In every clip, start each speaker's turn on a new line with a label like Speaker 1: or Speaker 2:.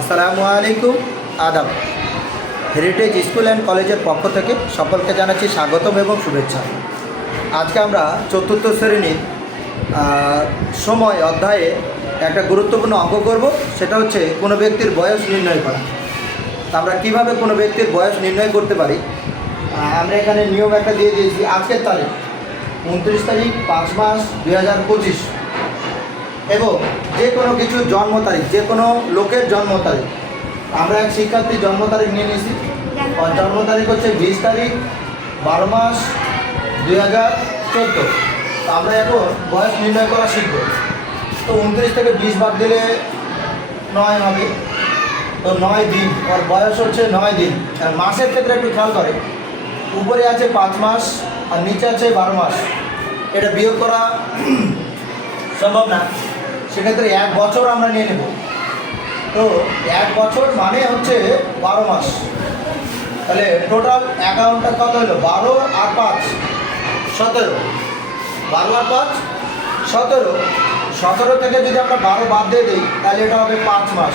Speaker 1: আসসালামু আলাইকুম, আদাব। হেরিটেজ স্কুল অ্যান্ড কলেজের পক্ষ থেকে সকলকে জানাচ্ছি স্বাগতম এবং শুভেচ্ছা। আজকে আমরা চতুর্থ শ্রেণির সময় অধ্যায়ে একটা গুরুত্বপূর্ণ অঙ্ক করব, সেটা হচ্ছে কোনো ব্যক্তির বয়স নির্ণয় করা। আমরা কীভাবে কোনো ব্যক্তির বয়স নির্ণয় করতে পারি? আমরা এখানে নিয়ম একটা দিয়ে দিয়েছি, আজকের তারিখ, উনত্রিশ তারিখ, পাঁচ মাস, দুই হাজার পঁচিশ। এবং যে কোনো কিছু জন্ম তারিখ, যে কোনো লোকের জন্ম তারিখ। আমরা এক শিক্ষার্থীর জন্ম তারিখ নিয়ে নিয়েছি। আর জন্ম তারিখ হচ্ছে বিশ তারিখ, বারো মাস দুই হাজার চোদ্দ। আমরা এখন বয়স নির্ণয় করা শিখব। তো উনত্রিশ থেকে বিশ বাদ দিলে নয় হবে। তো নয় দিন ওর বয়স হচ্ছে নয় দিন। আর মাসের ক্ষেত্রে একটু খেয়াল করে। উপরে আছে পাঁচ মাস, আর নিচে আছে বারো মাস। এটা বিয়োগ করা সম্ভব না। সেক্ষেত্রে এক বছর আমরা নিয়ে নেব। তো এক বছর মানে হচ্ছে বারো মাস। তাহলে টোটাল অ্যাকাউন্টটা কত হলো? বারো আর পাঁচ, সতেরো। বারো আর পাঁচ, সতেরো। সতেরো থেকে যদি আমরা বারো বাদ দিয়ে দিই, তাহলে এটা হবে পাঁচ মাস।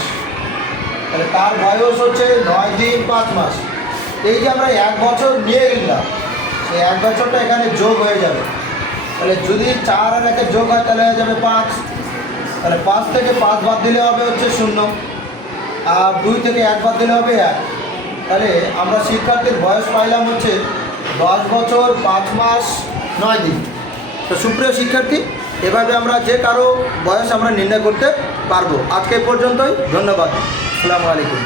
Speaker 1: তাহলে তার বয়স হচ্ছে নয় দিন পাঁচ মাস। এই যে আমরা এক বছর নিয়ে গেলাম সেই এক বছরটা এখানে যোগ হয়ে যাবে। তাহলে যদি চার আর একে যোগ হয়, তাহলে হয়ে যাবে পাঁচ। তাহলে পাঁচ থেকে পাঁচ বাদ দিলে হবে হচ্ছে শূন্য, আর দুই থেকে এক বাদ দিলে হবে এক। তাহলে আমরা শিক্ষার্থীর বয়স পাইলাম হচ্ছে দশ বছর, পাঁচ মাস, নয় দিন। তো সুপ্রিয় শিক্ষার্থী, এভাবে আমরা যে কারও বয়স আমরা নির্ণয় করতে পারব। আজকে পর্যন্তই, ধন্যবাদ। আসসালামু আলাইকুম।